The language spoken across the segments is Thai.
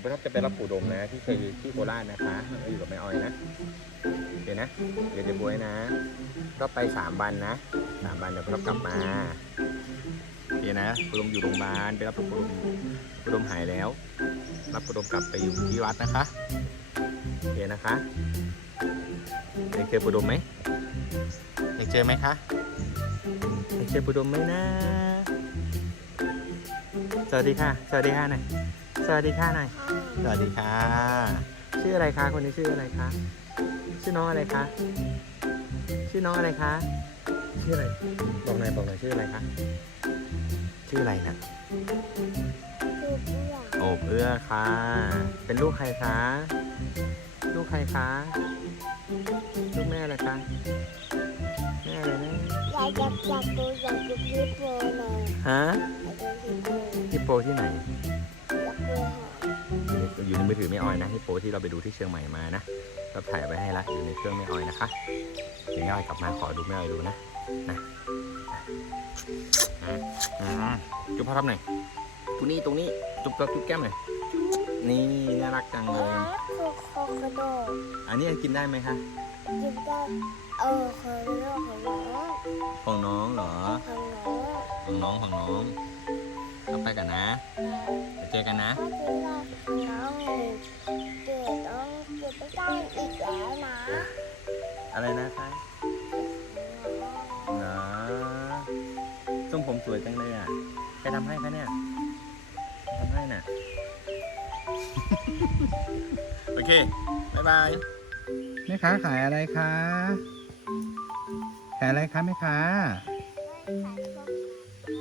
ยวพี่ท็อปจะไปรับปู่ดมนะ ที่เคือที่โคราชนะคะอยู่กับแม่ออยนะโอเคนะ เดี๋ยวจะบวยนะ ก็ไปสามวันนะสามวันเดี๋ยวพี่ท็อปกลับมาโอเคนะปู่ดมอยู่โรงพยาบาลไปรับปู่ดมปู่ดมหายแล้ว รับปู่ดมกลับไปอยู่ที่วัดนะคะโอเคนะคะอยเจอปู่ดมไหมอยเจอไหมคะอยเจอปู่ดมไหมนะสวัสดีค่ะ สวัสดีค่ะหน่อย สวัสดีค่ะหน่อย สวัสดีค่ะ ชื่ออะไรคะคนนี้ชื่ออะไรคะ ชื่อน้องอะไรคะ ชื่อน้องอะไรคะ ชื่ออะไร บอกหน่อยบอกหน่อยชื่ออะไรคะ ชื่ออะไรนะโอบเอื้อค่ะ เป็นลูกใครคะ ลูกใครคะ ลูกแม่อะไรคะแม่อะไรนะอยากจะอยากดูอยากดูพี่โปเลยฮะอยากดูพี่โปฮิปโปที่ไหนอยากดูหา อยู่ในมือถือไม่ออยนะฮิปโปที่เราไปดูที่เชียงใหม่มานะเราถ่ายไว้ให้ละอยู่ในเครื่องไม่ออยนะคะเดี๋ยวไม่ออยกลับมาขอดูไม่ออยดูนะนะอะอะจุ๊บพ่อทำหน่อยตรงนี้ตรงนี้จุ๊บกับจุ๊บแก้มหน่อยนี่น่ารักจังเลยแล้วคือโคโคโดอันนี้กินได้ไหมคะกินได้เออโคโคโดของน้องของน้องเหรอของน้องของน้องของน้องเอาไปกันนะ เดี๋ยวเจอกันนะ ก็กินได้น้องเกิดต้องเกิดไปได้อีกแล้วนะอะไรนะคะเหรอทรงผมสวยจังเลยอะใครทำให้คะเนี่ยใครทำให้น่ะ โอเค บ๊ายบาย แม่ค้าขายอะไรคะ ขายอะไรคะแม่ค้า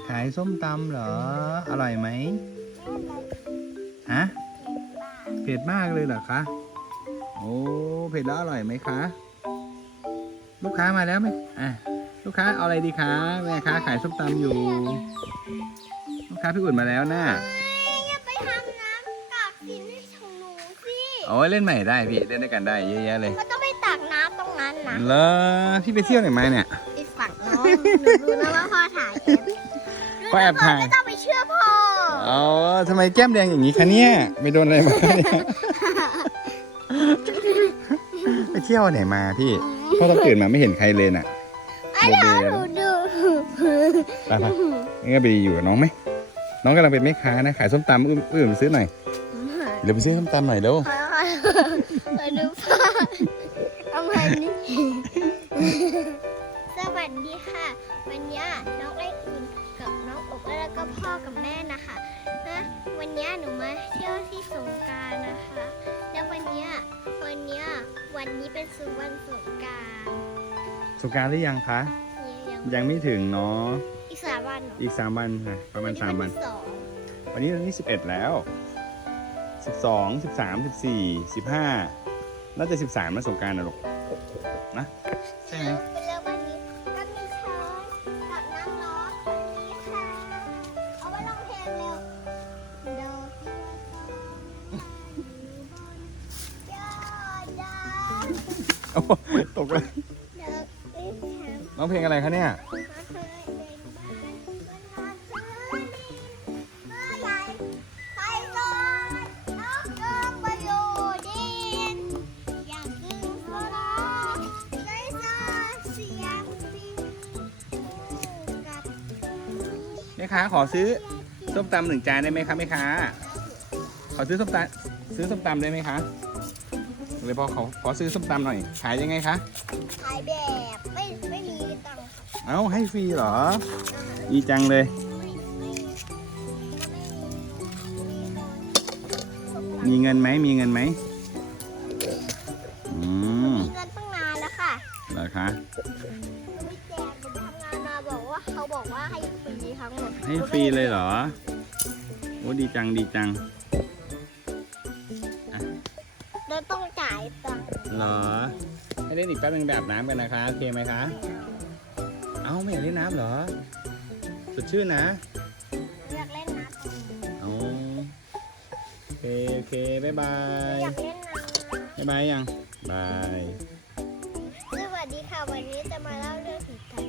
ขายส้มตำเหรอ อร่อยไหมฮะเผ็ดมากเลยเหรอคะ โอ้เผ็ดแล้วอร่อยไหมคะ ลูกค้ามาแล้วไหมอะลูกค้าเอาอะไรดีคะแม่ค้าขายส้มตำอยู่ ลูกค้าพี่อุ่นมาแล้วน่ะอย่าไปทำน้ำตักสินให้ของหนูสิโอ้ยเล่นใหม่ได้พี่เล่นด้วยกันได้เยอะแยะเลยมันต้องไปตักน้ำตรงนั้นนะเลอพี่ไปเที่ยวไหนมาเนี่ยอีกฝั่งน้องหนูรู้แล้วว่าพ่อถ่ายแอบพ่อแอบถ่าย ไม่ต้องไปเชื่อพ่อ อ๋อทำไมแก้มแดงอย่างนี้คะเนี่ยไปโดนอะไรมาเนี่ยไปเที่ยวไหนมาพี่พ่อต้องตื่นมาไม่เห็นใครเลยน่ะไอ้เดี๋ยวหนูดูไปไปงั้นก็ไปอยู่กับน้องไหมน้องกำลังเป็นแม่ค้านะขายส้มตำอื้มอื้มซื้อหน่อยเดี๋ยวไปซื้อส้มตำหน่อยเร็วขอขอขอดูพ่อเอามานี่สวัสดีค่ะ วันนี้น้องไออุ่นกับ น้องอบแล้วก็พ่อกับแม่นะคะนะวันนี้หนูมาเที่ยวที่สงกรารนะคะ แล้ววันนี้วันนี้วันนี้เป็นสุวรรณสงกรารสงกรารหรือยังคะยังยังไม่ถึงเนาะอีกสามวันเหรออีกสามวันค่ะประมาณสามวันที่สองวันนี้วันที่สิบเอ็ดแล้วสิบสองสิบสามสิบสี่สิบห้าน่าจะสิบสามนะสงกรารนะลูกนะใช่ไหม ได้ซาเสียงบินคู่กับแม่ค้าขอซื้อส้มตำหนึ่งจานได้ไหมคะแม่ค้า ขอซื้อส้มตำซื้อส้มตำได้ไหมคะเลยพอขอขอซื้อส้มตำหน่อย ขายยังไงคะ เอ้าให้ฟรีเหรอ ดีจังเลยไม่ไม่ไม่มีเงินไหม มีเงินไหมอืมมีเงินตั้งนานแล้วค่ะเหรอคะไม่แจกผมทำงานมาบอกว่าเขาบอกว่าให้ฟรีทั้งหมดให้ฟรีเลยเหรอ โอ้ดีจังดีจังแล้วต้องจ่ายตังค์เหรอ ให้เล่นอีกแป๊บนึงแบบน้ำกันนะคะ โอเคไหมคะเอ้าไม่อยากเล่นน้ำเหรอสดชื่นนะอยากเล่นน้ำเอาโอเคโอเคบ๊ายบายอยากเล่นน้ำบ๊ายบายยังบายสวัสดีค่ะวันนี้จะมาเล่าเรื่องผีกัน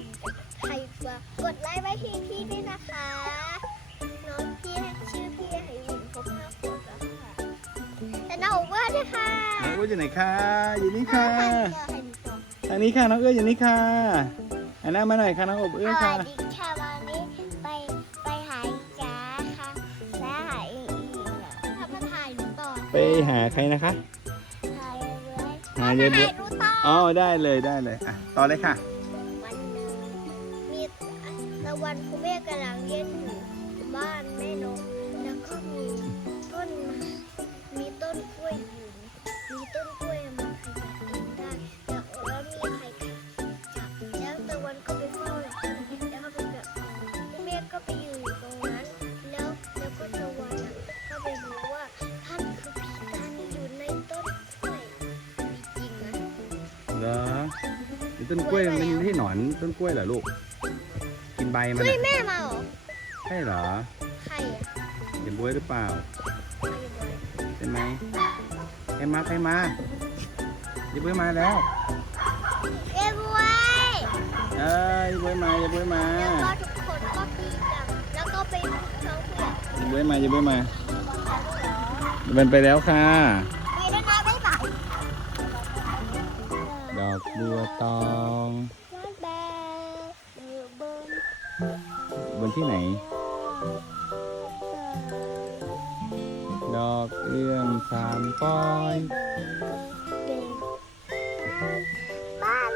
ใครกลัวกดไลค์ไว้ที่พี่ด้วยนะคะน้องพี่ชื่อพี่ไหหญิงครบห้าขวบแล้วค่ะน้องเอื้อด้วยค่ะน้องเอื้ออยู่ไหนคะอยู่นี่ค่ะให้หนูต่อทางนี้ค่ะน้องเอื้ออยู่นี่ค่ะ อันหน้ามาหน่อยค่ะน้องอบเอื้อสค่ะวัสดีค่ะวันนี้ไปไปหาจ้าค่ะและหาอีกอีกอะถ้ามาถ่ายหนูต่อไปหาใครนะคะ ถ่ายเรื่อยหาๆเยอะๆถ่ายหนูต่อ อ๋อได้เลยได้เลยอะต่อเลยค่ะ เหรอนี่ต้นกล้วยมันไม่ใช่หนอนต้นกล้วยเหรอลูก กินใบมันเฮ้ยอะแม่มาเหรอใช่เหรอใครอะเห็นบวยหรือเปล่าใครบอกใช่ไหมใครมาใครมาเดี๋ยวบวยมาแล้ว เอ้ยบวยเอ้ยบวยมาอย่าบวยมาแล้วก็ทุกคนก็ปีจับแล้วก็ไปลุกเขาเพื่อนอย่าบวยมาอย่าบวยมา มันไปแล้วค่ะไปแล้วนะ ตองน้องแบอยู่บนบนที่ไหน ดอกเอื้องสามป้อย เป็นบ้าน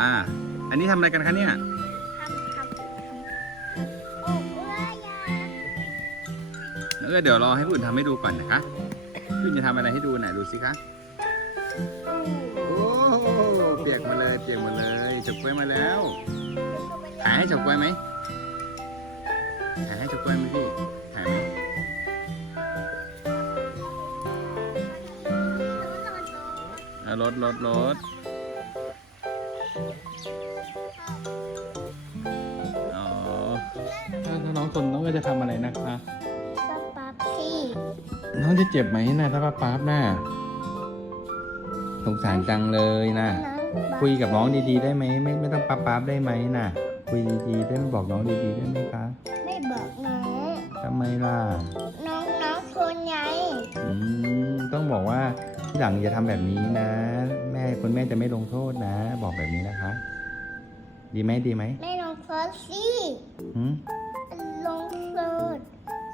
อ่า อันนี้ทำอะไรกันคะเนี่ย ทำทำทำโอ้เอื้อยาเออเดี๋ยวรอให้ผู้อื่นทำให้ดูก่อนนะคะผู้อื่นจะทำอะไรให้ดูหน่อยดูสิคะ โอ้เปียกมาเลย เปียกมาเลยจับกล้วยมาแล้วถ่ายให้จับกล้วยไหมถ่ายให้จับกล้วยไหมพี่ถ่ายไหมอะรถรถรถ จะทำอะไรนะคะสปับซี่น้องจะเจ็บไหมนะถ้าป้าป๊าบน่ะสงสารจังเลยนะคุยกับน้องดีๆได้ไหมไม่ไม่ต้องป๊าป๊าบได้ไหมน่ะคุยดีๆได้ไหมบอกน้องดีๆได้ไหมคะไม่บอกน้องทำไมล่ะน้องน้องทนไงอืมต้องบอกว่าที่หลังอย่าทำแบบนี้นะ แม่คุณแม่จะไม่ลงโทษนะ บอกแบบนี้นะคะ ดีไหมดีไหมไม่ลงเฟิร์สซี่หืมลง ฟิร์ส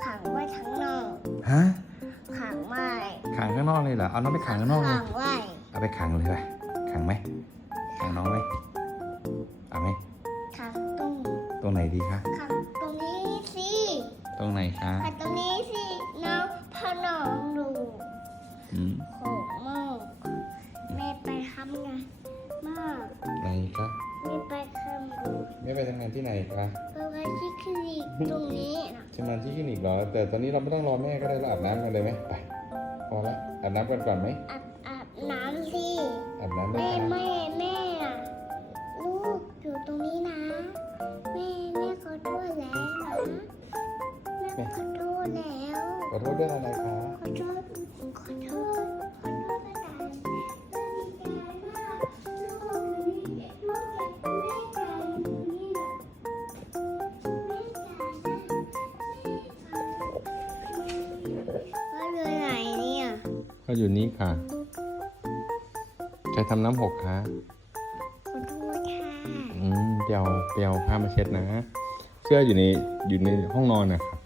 ขังไว้ทั้งนอก ฮะ ขังไว้ขังข้างนอกเลยเหรอ เอาน้องไปขังข้างนอกเลย ขังไว้เอาไปขังเลยไปขังไหมขังน้องไหมเอาไหมขังตรงตรงไหนดีคะ ขังตรงนี้สิตรงไหนคะขังตรงนี้สิน้องพอน้องดูอืมโขกมากแม่ไปทำงานมากไหนคะแม่ไปทำดูไม่ไปทำงานที่ไหนคะ ไปไว้ที่คลินิก ตรงนี้นะทำงานที่คลินิกเหรอ แต่ตอนนี้เราไม่ต้องรอแม่ก็ได้เราอาบน้ำกันเลยไหมไปพอละอาบน้ำกันก่อนไหมอาบอาบน้ำสิอาบน้ำได้แม่ค่ะแม่ อยู่นี่ค่ะ ใครทำน้ำหกคะขอโทษค่ะอืมเปียวเปียวผ้ามาเช็ดนะ เสื้ออยู่ในอยู่ในห้องนอนนะครับ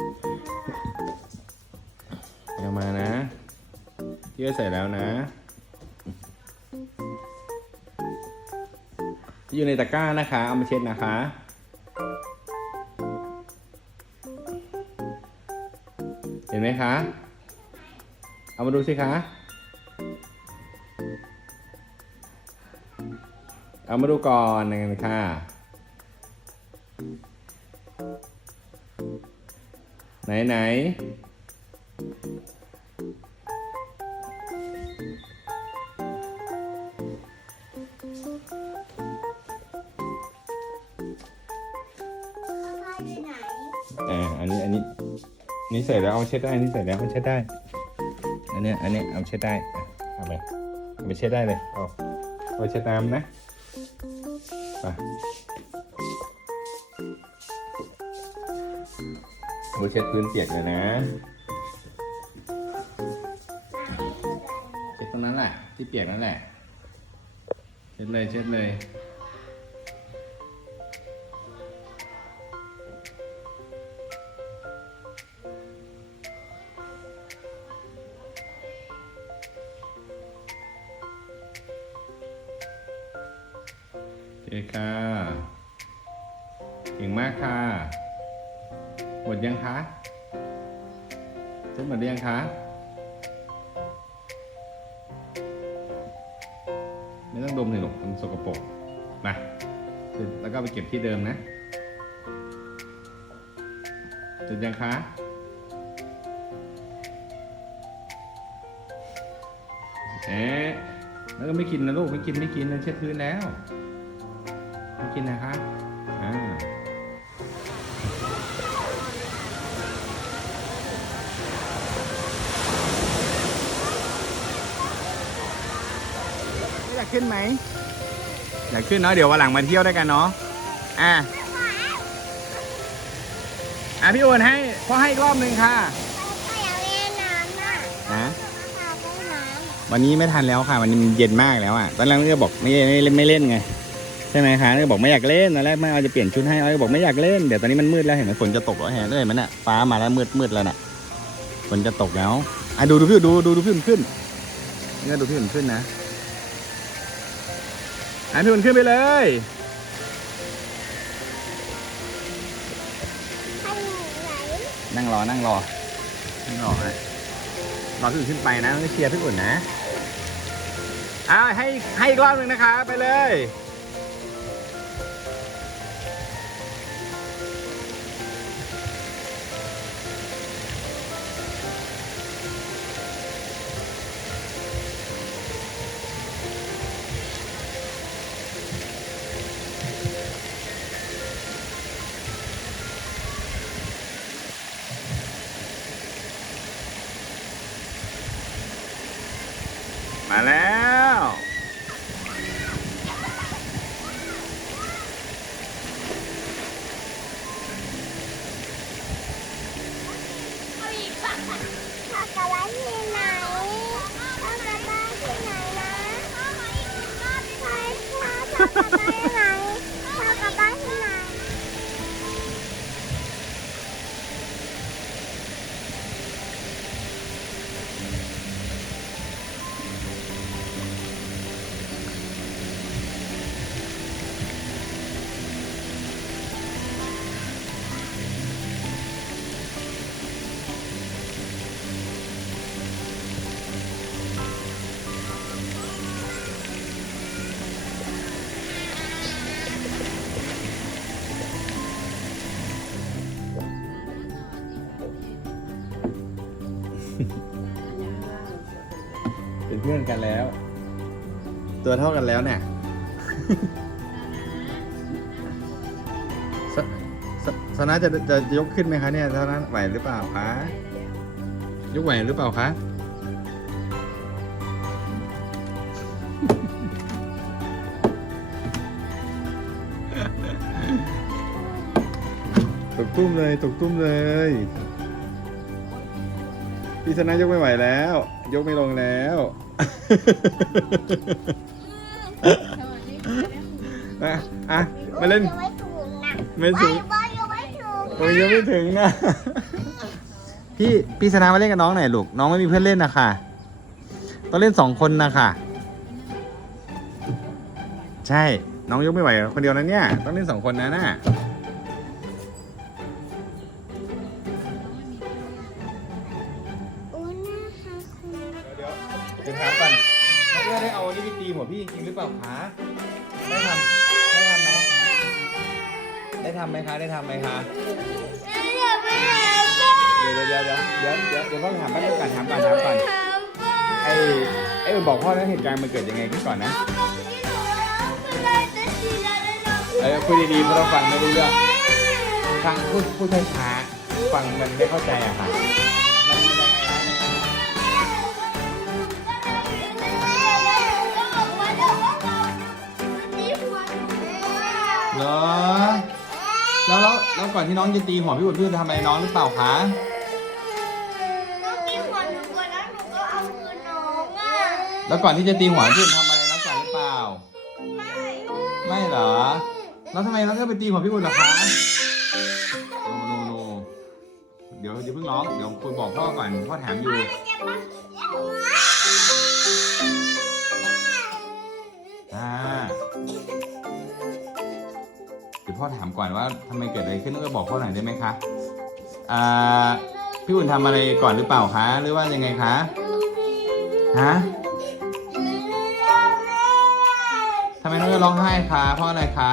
เปียวมานะเยื่อใส่แล้วนะที่อยู่ในตะกร้านะคะ เอามาเช็ดนะคะเห็นไหมคะ เอามาดูสิคะ เอามาดูก่อนกันค่ะ ไหนไหนพ่ออยู่ไหนอ่าอันนี้อันนี้นี่ใส่แล้วเอาเช็ดได้นี่ใส่แล้วเอาเช็ดได้ อันเนี้ยอันเนี้ยเอาเช็ดได้เอาไปเอาไปเช็ดได้เลยเอาเอาไปเช็ดน้ำนะ ไปเอาเช็ดพื้นเปียกเลยนะเช็ดตรงนั้นแหละที่เปียกนั่นแหละ เช็ดเลยเช็ดเลย คค่ะเก่งมากค่ะหมดยังคะเช็ดหมดหรือยังคะไม่ต้องดมเลยหรอกมันสกปรกมาเสร็จแล้วก็ไปเก็บที่เดิมนะเสร็จยังคะเอ๊ะแล้วก็ไม่กินนะลูกไม่กินไม่กินนะเช็ดพื้นแล้ว กินนะคะอ่าอยากขึ้นไหมอยากขึ้นเนาะเดี๋ยววันหลังมาเที่ยวด้วยกันเนาะอะอะพี่โอนให้พ่อให้อีกรอบหนึ่งค่ะพ่ออยากเล่นน้ำน่ะนะพ่ออยากเล่นน้ำวันนี้ไม่ทันแล้วค่ะ วันนี้มันเย็นมากแล้วอะ ตอนแรกก็บอกไม่ไม่ไม่ไม่เล่นไงใช่ไหมคะก็บอกไม่อยากเล่นตอนแรกไม่เอาจะเปลี่ยนชุดให้อาก็บอกไม่อยากเล่นเดี๋ยวตอนนี้มันมืดแล้วเห็นไหมฝนจะตกแล้วเห็นเลยมันอะฟ้ามาแล้วมืดมืดแล้วน่ะฝนจะตกแล้วอะดูดูพี่ดูดูดูพี่อุ่นขึ้นนี่ก็ดูพี่อุ่นขึ้นนะอะพี่อุ่นขึ้นไปเลยนั่งรอนั่งรอนั่งรอให้รอพี่อุ่นขึ้นไปนะต้องเชียร์พี่อุ่นนะอ้าวให้ให้อีกรอบหนึ่งนะคะไปเลย พ่อกลับบ้านที่ไหนพ่อกลับบ้านที่ไหนนะพ่อมาอีกหนึ่งรอบได้ไหมพ่อกลับบ้านที่ไหน เพื่อนกันแล้ว ตัวเท่ากันแล้วเนี่ยสสสนะจะจะยกขึ้นไหมคะเนี่ยเท่านั้นไหวหรือเปล่าคะยกไหวหรือเปล่าคะตกตุ้มเลยตกตุ้มเลยพี่ชนะยกไม่ไหวแล้ว ยกไม่ลงแล้ว อะอะมาเล่น ยังไม่ถูกนะไม่ถึง บอลยังไม่ถูกโอ้ยยังไม่ถึงนะ พี่พี่ชนะมาเล่นกับน้องหน่อยลูก น้องไม่มีเพื่อนเล่นนะคะต้องเล่นสองคนนะคะใช่ น้องยกไม่ไหวคนเดียวนะเนี่ย ต้องเล่นสองคนนะน่ะ ไอ้บอกพ่อนะเหตุการณ์มันเกิดยังไงขึ้นก่อนนะเอาตรงที่หนูแล้วคือได้แต่ทีละได้เราเออคุยดีๆเพราะเราฟังไม่รู้เรื่องฟังพูดพูดช้าๆฟังมันไม่เข้าใจอะค่ะมันยังไงนะเหรอแล้วแล้วแล้วก่อนที่น้องจะตีหัวพี่บุญพี่บุญทำอะไรน้องหรือเปล่าคะ แล้วก่อนที่จะตีหัวพี่บุญทำอะไรน้องก่อนหรือเปล่า ไม่เหรอ แล้วทำไมน้องก็ไปตีหัวพี่บุญล่ะคะโนโนโนเดี๋ยวอย่าเพิ่งร้อง เดี๋ยวคุยบอกพ่อก่อน พ่อถามอยู่ อ่า เดี๋ยวพ่อถามก่อนว่าทำไมเกิดอะไรขึ้นก็บอกพ่อหน่อยได้ไหมคะ อ่า พี่อุ่นทำอะไรก่อนหรือเปล่าคะ หรือว่ายังไงคะ ฮะ น้องจะร้องไห้คะเพราะอะไรคะ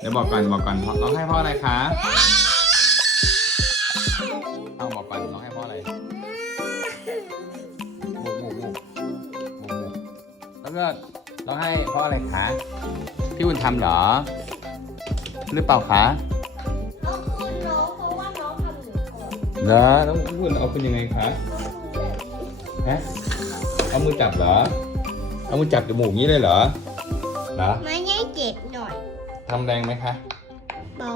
เดี๋ยวบอกก่อนบอกก่อนร้องไห้เพราะอะไรคะเอาบอกก่อนร้องไห้เพราะอะไรมูกมูกมูกมูกมูแล้วก็ร้องไห้เพราะอะไรคะพี่อุ่นทำเหรอ หรือเปล่าคะเหรอแล้วพี่อุ่นเอาคุณยังไงคะฮะเอามือจับเหรอ เอามือจับจมูกนี้เลยเหรอเหรอไม่ให้เจ็บหน่อยทำแรงไหมคะ เบา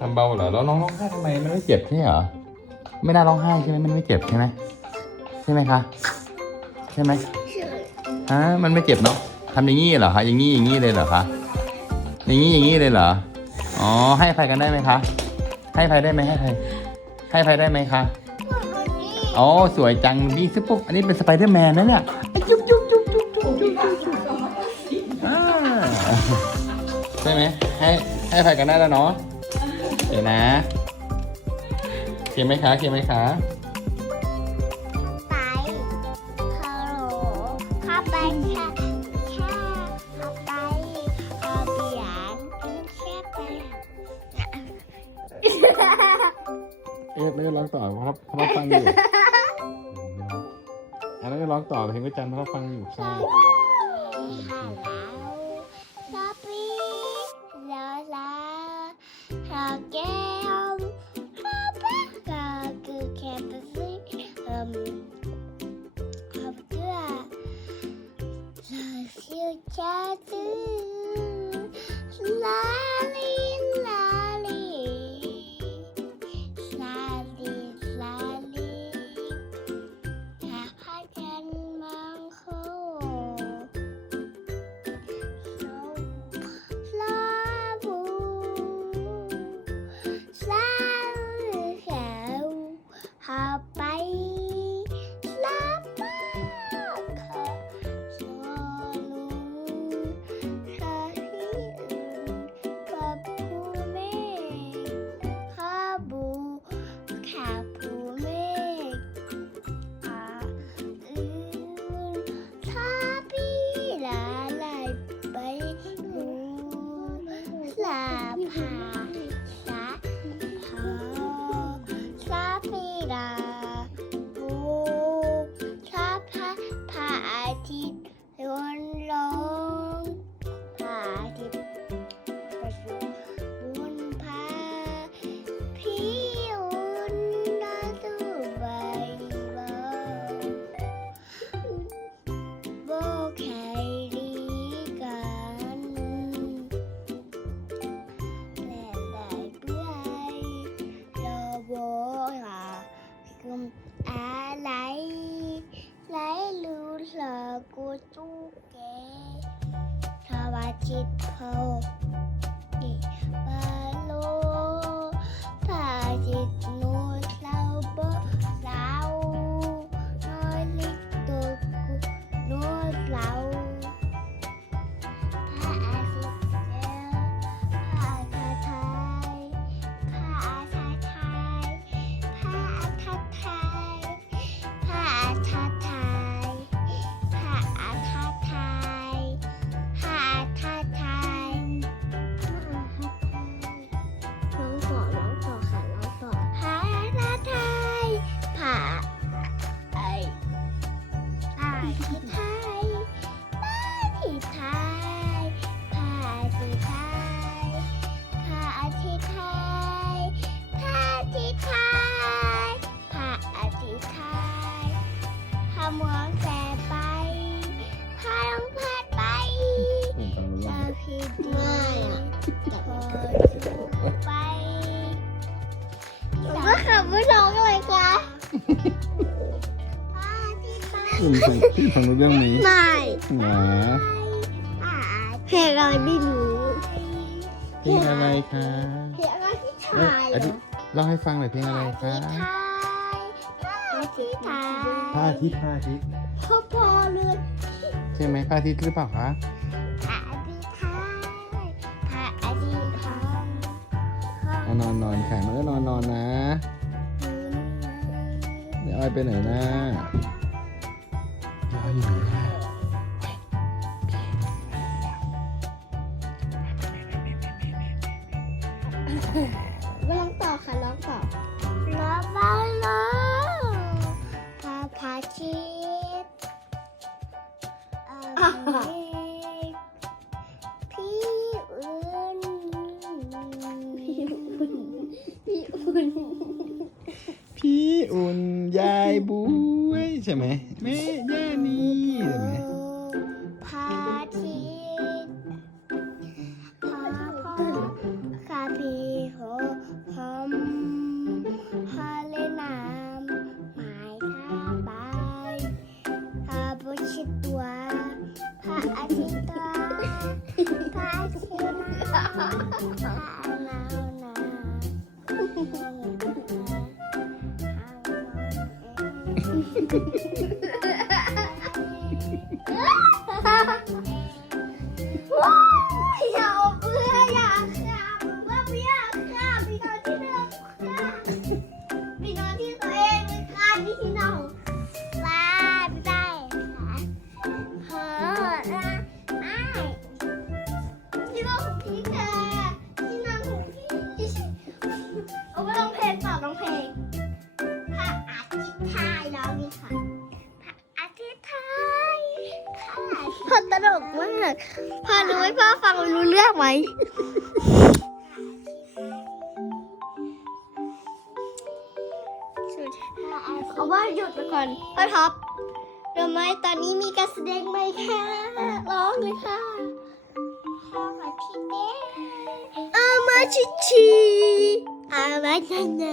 ทำเบาเหรอแล้วน้องร้องไห้ทำไมมันไม่เจ็บใช่เหรอไม่น่าร้องไห้ใช่ไหมมันไม่เจ็บใช่ไหมใช่ไหมคะใช่ไหมฮะมันไม่เจ็บเนาะทำอย่างนี้เหรอคะอย่างนี้อย่างนี้เลยเหรอคะอย่างนี้อย่างนี้เลยเหรออ๋อให้ใครกันได้ไหมคะให้ใครได้ไหมให้ใครให้ใครได้ไหมคะอ๋อสวยจังนี่ซิปุ๊บอันนี้เป็นสไปเดอร์แมนนะเนี่ย ช่ไหมให้ให้ใครกันได้แล้วเนาะเดี๋ยวนะเขียนไหมคะเขียนไหมคะไปฮัลโหลข้าไปแค่แค่ข้าไปเอาเบียนแค่ไปเอ๊ะแล้วก็ร้องต่อครับเขาฟังอยู่อันนั้นก็ร้องต่อเพลงพระจันทร์เขาฟังอยู่ค่ะ 小鸡า ที่ไปคุณฟังพี่ฟังรู้เรื่องนี้ไม่หนาเพลงอะไรไม่รู้เพลงอะไรคะเพลงอะไรที่เอ้ยถ่ายอธิเล่าให้ฟังหน่อยเพลงอะไรคะที่ถ่ายพระอาทิตย์พระอาทิตย์พอพอเลยใช่ไหมพระอาทิตย์หรือเปล่าคะพระอาทิตย์ถ่ายพระอาทิตย์ถ่ายเอานอนนอนค่ะมันก็นอนนอนนะเดี๋ยวอ้อยไปไหนนะ เดี๋ยวอยู่ไหนร้องต่อค่ะร้องต่อ พ่อ กมากพอรู้ไหมพ่อฟังรู้เรื่องไหมเอาว่าหยุดไปก่อนพ่อท็อปเดี๋ยวไหมตอนนี้มีการแสดงไหมคะร้องเลยค่ะข้าวอาทิตย์เด้อามาชิชีอามาชันน